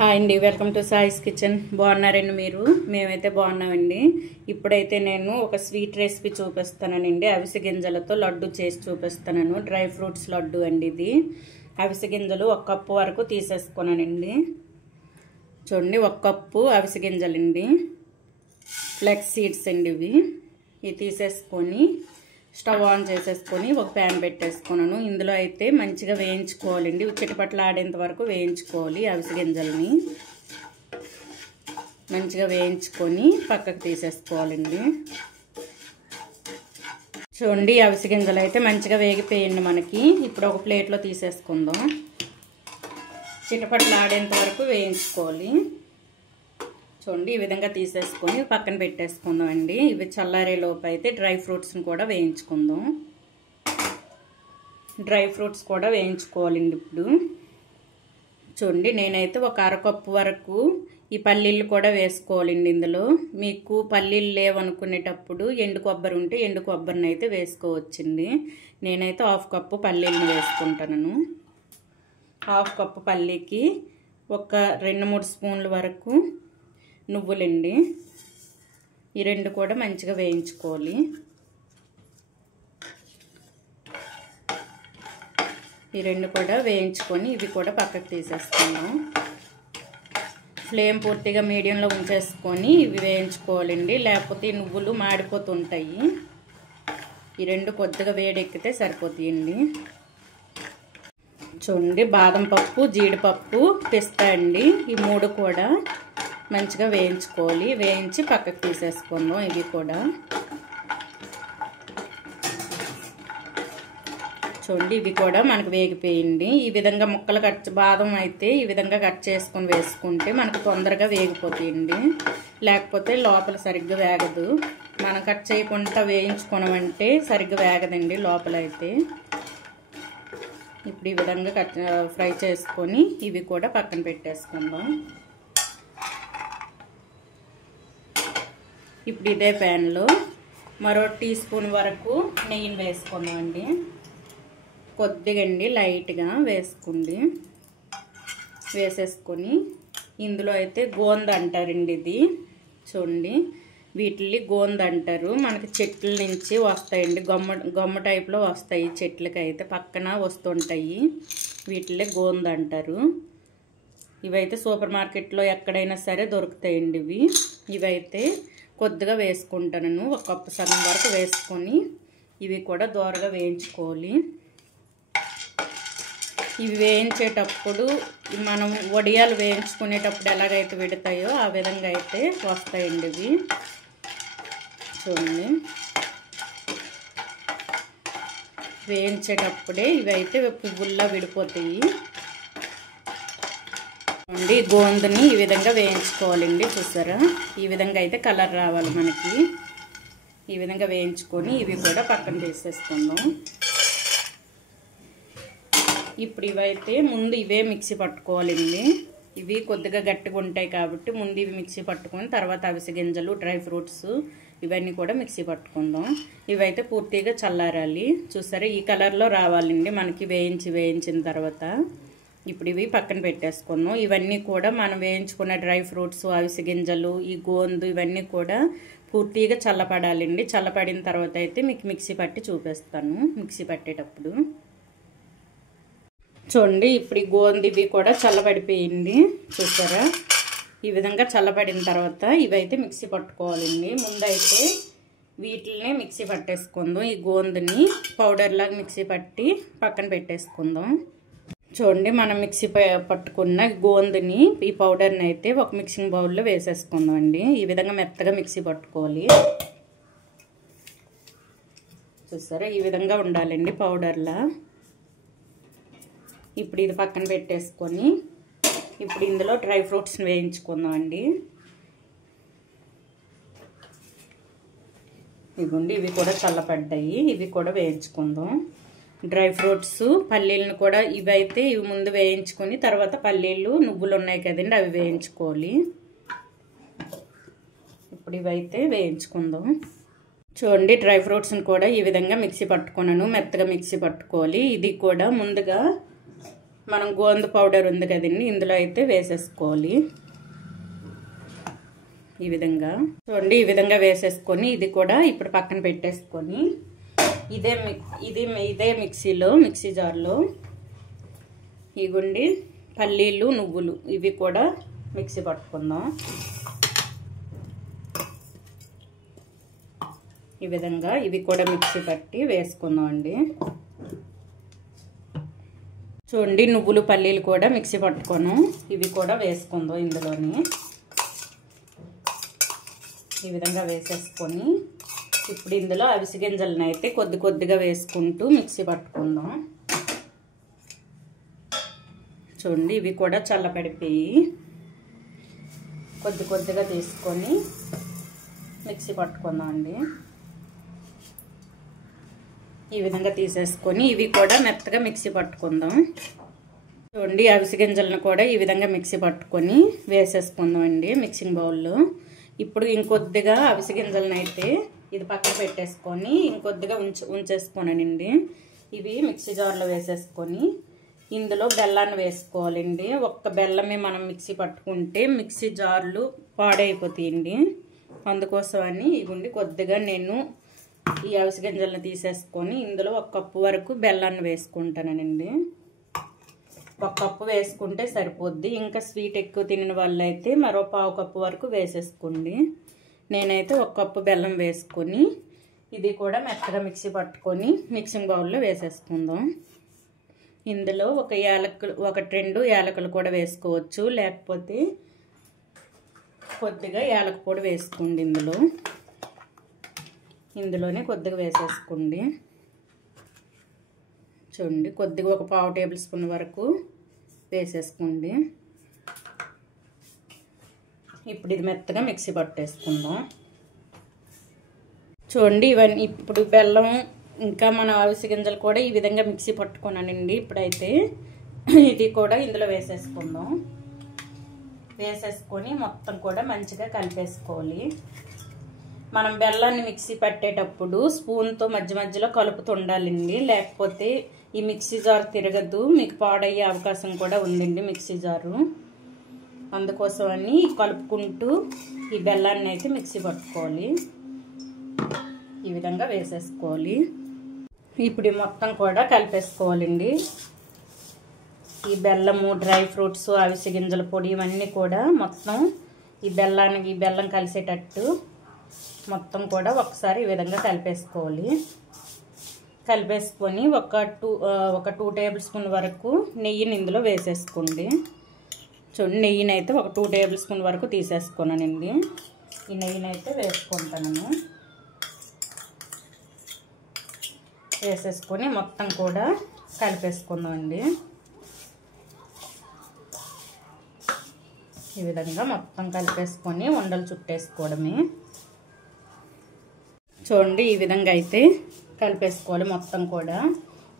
Hi అండి, welcome to సాయిస్ kitchen. బాగున్నారండి మీరు? మేమైతే బాగున్నామండి. ఇప్పుడైతే నేను ఒక స్వీట్ రెసిపీ చూపిస్తానండి. అవిసె గింజలతో లడ్డు చేసి చూపిస్తాను. డ్రై ఫ్రూట్స్ లడ్డు అండి ఇది. అవిసె గింజలు 1 కప్పు వరకు తీసేసుకున్నానండి. చూడండి, 1 కప్పు అవిసె గింజలండి. ఫ్లెక్స్ సీడ్స్ అండి ఇవి తీసేసుకొని స్టవ్ ఆన్ చేసేసుకొని ఒక ప్యాన్ పెట్టేసుకున్నాను. ఇందులో అయితే మంచిగా వేయించుకోవాలండి. చిటపట్లు ఆడేంత వరకు వేయించుకోవాలి. అవిసె గింజల్ని మంచిగా వేయించుకొని పక్కకు తీసేసుకోవాలండి. చూడండి, అవిసె గింజలు అయితే మంచిగా వేగిపోయింది మనకి. ఇప్పుడు ఒక ప్లేట్లో తీసేసుకుందాం. చిటపట్లు ఆడేంత వరకు వేయించుకోవాలి. చూడండి, ఈ విధంగా తీసేసుకొని పక్కన పెట్టేసుకుందాం అండి. ఇవి చల్లారే లోపు అయితే డ్రై ఫ్రూట్స్ని కూడా వేయించుకుందాం. డ్రై ఫ్రూట్స్ కూడా వేయించుకోవాలండి. ఇప్పుడు చూడండి, నేనైతే ఒక 1/2 కప్పు వరకు ఈ పల్లీలు కూడా వేసుకోవాలండి. ఇందులో మీకు పల్లీలు లేవనుకునేటప్పుడు ఎండు కొబ్బరి ఉంటే ఎండు కొబ్బరిని అయితే వేసుకోవచ్చండి. నేనైతే 1/2 కప్పు పల్లీలను వేసుకుంటాను. 1/2 కప్పు పల్లీకి ఒక 2-3 స్పూన్ల వరకు నువ్వులండి. ఈ 2 కూడా మంచిగా వేయించుకోవాలి. ఈ 2 కూడా వేయించుకొని ఇవి కూడా పక్కకు తీసేసుకుందాం. ఫ్లేమ్ పూర్తిగా మీడియంలో ఉంచేసుకొని ఇవి వేయించుకోవాలండి, లేకపోతే నువ్వులు మాడిపోతుంటాయి. ఈ 2 కొద్దిగా వేడెక్కితే సరిపోతాయండి. చూడండి, బాదం పప్పు, జీడిపప్పు, పిస్తా అండి, ఈ 3 కూడా మంచిగా వేయించుకోవాలి. వేయించి పక్కకు తీసేసుకుందాం. ఇవి కూడా చూడండి, ఇవి కూడా మనకు వేగిపోయింది. ఈ విధంగా ముక్కలు బాదం అయితే ఈ విధంగా కట్ చేసుకొని వేసుకుంటే మనకు తొందరగా వేగిపోతాయండి. లేకపోతే లోపల సరిగ్గా వేగదు. మనం కట్ చేయకుండా వేయించుకోవమంటే సరిగ్గా వేగదండి లోపల అయితే. ఇప్పుడు ఈ విధంగా ఫ్రై చేసుకొని ఇవి కూడా పక్కన పెట్టేసుకుందాం. ఇప్పుడు ఇదే ప్యాన్లో మరో టీ స్పూన్ వరకు నెయ్యిని వేసుకుందామండి. కొద్దిగా అండి లైట్గా వేసేసుకొని ఇందులో అయితే గోంద అంటారండి. ఇది చూడండి, వీటిని గోంద అంటారు. మనకి చెట్ల నుంచి వస్తాయండి. గొమ్మ టైప్లో వస్తాయి. చెట్లకి అయితే పక్కన వస్తుంటాయి. వీటిని గోంద అంటారు. ఇవైతే సూపర్ మార్కెట్లో ఎక్కడైనా సరే దొరుకుతాయండి. ఇవైతే కొద్దిగా వేసుకుంటాను. 1 కప్పు సగం వరకు వేసుకొని ఇవి కూడా దోరగా వేయించుకోవాలి. ఇవి వేయించేటప్పుడు మనం వడియాలు వేయించుకునేటప్పుడు ఎలాగైతే విడతాయో ఆ విధంగా అయితే వస్తాయండి ఇవి. చూడండి, వేయించేటప్పుడే ఇవి అయితే పువ్వుల్లా విడిపోతాయి. గోందని ఈ విధంగా వేయించుకోవాలండి. చూసారా, ఈ విధంగా అయితే కలర్ రావాలి మనకి. ఈ విధంగా వేయించుకొని ఇవి కూడా పక్కన తీసేసుకుందాం. ఇప్పుడు ఇవైతే ముందు ఇవే మిక్సీ పట్టుకోవాలండి. ఇవి కొద్దిగా గట్టిగా ఉంటాయి కాబట్టి ముందు ఇవి మిక్సీ పట్టుకొని తర్వాత అవిసె గింజలు, డ్రై ఫ్రూట్స్ ఇవన్నీ కూడా మిక్సీ పట్టుకుందాం. ఇవైతే పూర్తిగా చల్లారాలి. చూసారా, ఈ కలర్లో రావాలండి మనకి వేయించిన తర్వాత. ఇప్పుడు ఇవి పక్కన పెట్టేసుకుందాం. ఇవన్నీ కూడా మనం వేయించుకున్న డ్రై ఫ్రూట్స్, అవిసె గింజలు, ఈ గోందు ఇవన్నీ కూడా పూర్తిగా చల్లపడాలండి. చల్లపడిన తర్వాత అయితే మీకు మిక్సీ పట్టి చూపిస్తాను. మిక్సీ పట్టేటప్పుడు చూడండి, ఇప్పుడు ఈ గోందు ఇవి కూడా చల్లబడిపోయింది. చూసారా, ఈ విధంగా చల్లబడిన తర్వాత ఇవైతే మిక్సీ పట్టుకోవాలండి. ముందైతే వీటిని మిక్సీ పట్టేసుకుందాం. ఈ గోందుని పౌడర్ లాగా మిక్సీ పట్టి పక్కన పెట్టేసుకుందాం. చూడండి, మనం మిక్సీ పట్టుకున్న గోందుని, ఈ పౌడర్ని అయితే ఒక మిక్సింగ్ బౌల్లో వేసేసుకుందాం అండి. ఈ విధంగా మెత్తగా మిక్సీ పట్టుకోవాలి. చూసారా, ఈ విధంగా ఉండాలండి పౌడర్లా. ఇప్పుడు ఇది పక్కన పెట్టేసుకొని ఇప్పుడు ఇందులో డ్రై ఫ్రూట్స్ని వేయించుకుందాం అండి. ఇవ్వండి, ఇవి కూడా చల్లపడ్డాయి. ఇవి కూడా వేయించుకుందాం. డ్రై ఫ్రూట్స్, పల్లీలను కూడా ఇవైతే ఇవి ముందు వేయించుకొని తర్వాత పల్లీలు, నువ్వులు ఉన్నాయి కదండి, అవి వేయించుకోవాలి. ఇప్పుడు ఇవైతే వేయించుకుందాం. చూడండి, డ్రై ఫ్రూట్స్ని కూడా ఈ విధంగా మిక్సీ పట్టుకున్నాను. మెత్తగా మిక్సీ పట్టుకోవాలి. ఇది కూడా ముందుగా మనం గోంద పౌడర్ ఉంది కదండి, ఇందులో అయితే వేసేసుకోవాలి. ఈ విధంగా చూడండి, ఈ విధంగా వేసేసుకొని ఇది కూడా ఇప్పుడు పక్కన పెట్టేసుకొని ఇదే మిక్సీ జార్లో ఇగుండి పల్లీలు నువ్వులు ఇవి కూడా మిక్సీ పట్టుకుందాం. ఈ విధంగా ఇవి కూడా మిక్సీ పట్టి వేసుకుందాం అండి. చూడండి, నువ్వులు పల్లీలు కూడా మిక్సీ పట్టుకోను, ఇవి కూడా వేసుకుందాం ఇందులోని. ఈ విధంగా వేసేసుకొని ఇప్పుడు ఇందులో అవిసె గింజలను అయితే కొద్దిగా వేసుకుంటూ మిక్సీ పట్టుకుందాం. చూడండి, ఇవి కూడా చల్లపడిపోయి కొద్దిగా తీసుకొని మిక్సీ పట్టుకుందాం అండి. ఈ విధంగా తీసేసుకొని ఇవి కూడా మెత్తగా మిక్సీ పట్టుకుందాం. చూడండి, అవిసె గింజలను కూడా ఈ విధంగా మిక్సీ పట్టుకొని వేసేసుకుందాం అండి మిక్సింగ్ బౌల్లో. ఇప్పుడు ఇంకొద్దిగా అవిసె గింజలను అయితే ఇది పక్కన పెట్టేసుకొని ఇంకొద్దిగా ఉంచేసుకోనండి. ఇవి మిక్సీ జార్లో వేసేసుకొని ఇందులో బెల్లాన్ని వేసుకోవాలండి. ఒక్క బెల్లమే మనం మిక్సీ పట్టుకుంటే మిక్సీ జార్లు పాడైపోతాయండి. అందుకోసమని ఇవ్వండి కొద్దిగా నేను ఈ అవిసె గింజలను తీసేసుకొని ఇందులో 1 కప్పు వరకు బెల్లాన్ని వేసుకుంటానండి. 1 కప్పు వేసుకుంటే సరిపోద్ది. ఇంకా స్వీట్ ఎక్కువ తినని వాళ్ళైతే మరో 1/2 కప్పు వరకు వేసేసుకోండి. నేనైతే 1 కప్పు బెల్లం వేసుకొని ఇది కూడా మెత్తగా మిక్సీ పట్టుకొని మిక్సింగ్ బౌల్లో వేసేసుకుందాం. ఇందులో 1-2 యాలకులు కూడా వేసుకోవచ్చు, లేకపోతే కొద్దిగా యాలక పొడి వేసుకోండి. ఇందులోనే కొద్దిగా వేసేసుకోండి. చూడండి, కొద్దిగా 1/2 టేబుల్ స్పూన్ వరకు వేసేసుకోండి. ఇప్పుడు ఇది మెత్తగా మిక్సీ పట్టేసుకుందాం. చూడండి, ఇవన్నీ ఇప్పుడు బెల్లం ఇంకా మన అవిసె గింజలు కూడా ఈ విధంగా మిక్సీ పట్టుకున్నానండి. ఇప్పుడైతే ఇది కూడా ఇందులో వేసేసుకుందాం. వేసేసుకొని మొత్తం కూడా మంచిగా కలిపేసుకోవాలి. మనం బెల్లాన్ని మిక్సీ పట్టేటప్పుడు స్పూన్తో మధ్యలో కలుపుతుండాలండి, లేకపోతే ఈ మిక్సీ జార్ తిరగదు, మీకు పాడయ్యే అవకాశం కూడా ఉందండి మిక్సీ జారు. అందుకోసమని కలుపుకుంటూ ఈ బెల్లాన్ని అయితే మిక్సీ పట్టుకోవాలి. ఈ విధంగా వేసేసుకోవాలి. ఇప్పుడు మొత్తం కూడా కలిపేసుకోవాలండి. ఈ బెల్లము, డ్రై ఫ్రూట్స్, అవిసె గింజల పొడి ఇవన్నీ కూడా మొత్తం ఈ బెల్లం కలిసేటట్టు మొత్తం కూడా ఒకసారి ఈ విధంగా కలిపేసుకోవాలి. కలిపేసుకొని ఒక 2 టేబుల్ స్పూన్ వరకు నెయ్యిని ఇందులో వేసేసుకోండి. చూడండి, నెయ్యిని అయితే ఒక 2 టేబుల్ స్పూన్ వరకు తీసేసుకున్నానండి. ఈ నెయ్యిని అయితే వేసుకుంటాను. వేసేసుకొని మొత్తం కూడా కలిపేసుకుందామండి. ఈ విధంగా మొత్తం కలిపేసుకొని ఉండలు చుట్టేసుకోవడమే. చూడండి, ఈ విధంగా అయితే కలిపేసుకోవాలి. మొత్తం కూడా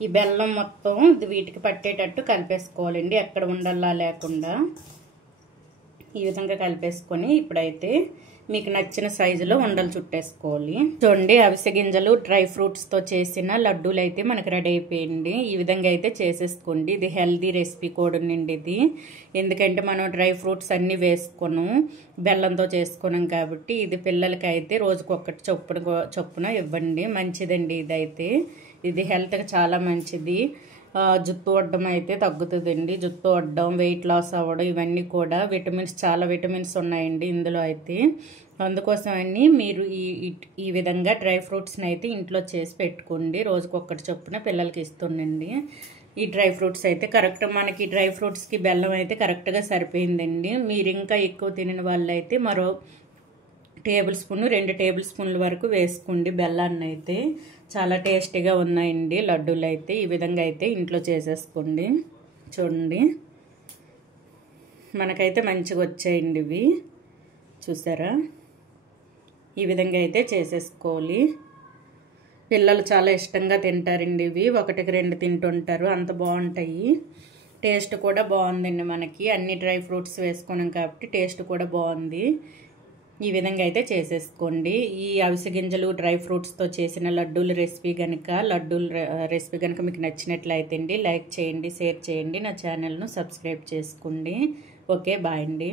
ఈ బెల్లం మొత్తం వీటికి పట్టేటట్టు కలిపేసుకోవాలండి, ఎక్కడ ఉండల్లా లేకుండా. ఈ విధంగా కలిపేసుకొని ఇప్పుడైతే మీకు నచ్చిన సైజులో ఉండలు చుట్టేసుకోవాలి. చూడండి, అవిసె గింజలు డ్రై ఫ్రూట్స్తో చేసిన లడ్డూలు అయితే మనకు రెడీ అయిపోయింది. ఈ విధంగా అయితే చేసేసుకోండి. ఇది హెల్దీ రెసిపీ కూడా ఉండండి ఇది. ఎందుకంటే మనం డ్రై ఫ్రూట్స్ అన్నీ వేసుకున్నాం, బెల్లంతో చేసుకున్నాం కాబట్టి ఇది పిల్లలకి అయితే రోజుకొకటి చొప్పున ఇవ్వండి. మంచిదండి ఇదైతే. ఇది హెల్త్కి చాలా మంచిది. జుట్టు వడ్డం అయితే తగ్గుతుందండి. జుట్టు వడ్డం, వెయిట్ లాస్ అవ్వడం ఇవన్నీ కూడా చాలా విటమిన్స్ ఉన్నాయండి ఇందులో అయితే. అందుకోసమని మీరు ఈ విధంగా డ్రై ఫ్రూట్స్ని అయితే ఇంట్లో చేసి పెట్టుకోండి. రోజుకొకటి చొప్పున పిల్లలకి ఇస్తుండండి. ఈ డ్రై ఫ్రూట్స్ అయితే మనకి డ్రై ఫ్రూట్స్కి బెల్లం అయితే కరెక్ట్గా సరిపోయిందండి. మీరు ఇంకా ఎక్కువ తినని వాళ్ళు అయితే మరో 2 టేబుల్ స్పూన్ల వరకు వేసుకోండి బెల్లాన్ని అయితే. చాలా టేస్టీగా ఉన్నాయండి లడ్డూలు అయితే. ఈ విధంగా అయితే ఇంట్లో చేసేసుకోండి. చూడండి, మనకైతే మంచిగా వచ్చాయండి ఇవి. చూసారా, ఈ విధంగా అయితే చేసేసుకోవాలి. పిల్లలు చాలా ఇష్టంగా తింటారండి ఇవి. 1-2 తింటుంటారు, అంత బాగుంటాయి. టేస్ట్ కూడా బాగుందండి. మనకి అన్ని డ్రై ఫ్రూట్స్ వేసుకున్నాం కాబట్టి టేస్ట్ కూడా బాగుంది. ఈ విధంగా అయితే చేసేసుకోండి. ఈ అవిసె గింజలు డ్రై ఫ్రూట్స్తో చేసిన లడ్డూల రెసిపీ కనుక మీకు నచ్చినట్లయితే అండి లైక్ చేయండి, షేర్ చేయండి, నా ఛానల్ను సబ్స్క్రైబ్ చేసుకోండి. ఓకే, బాయ్ అండి.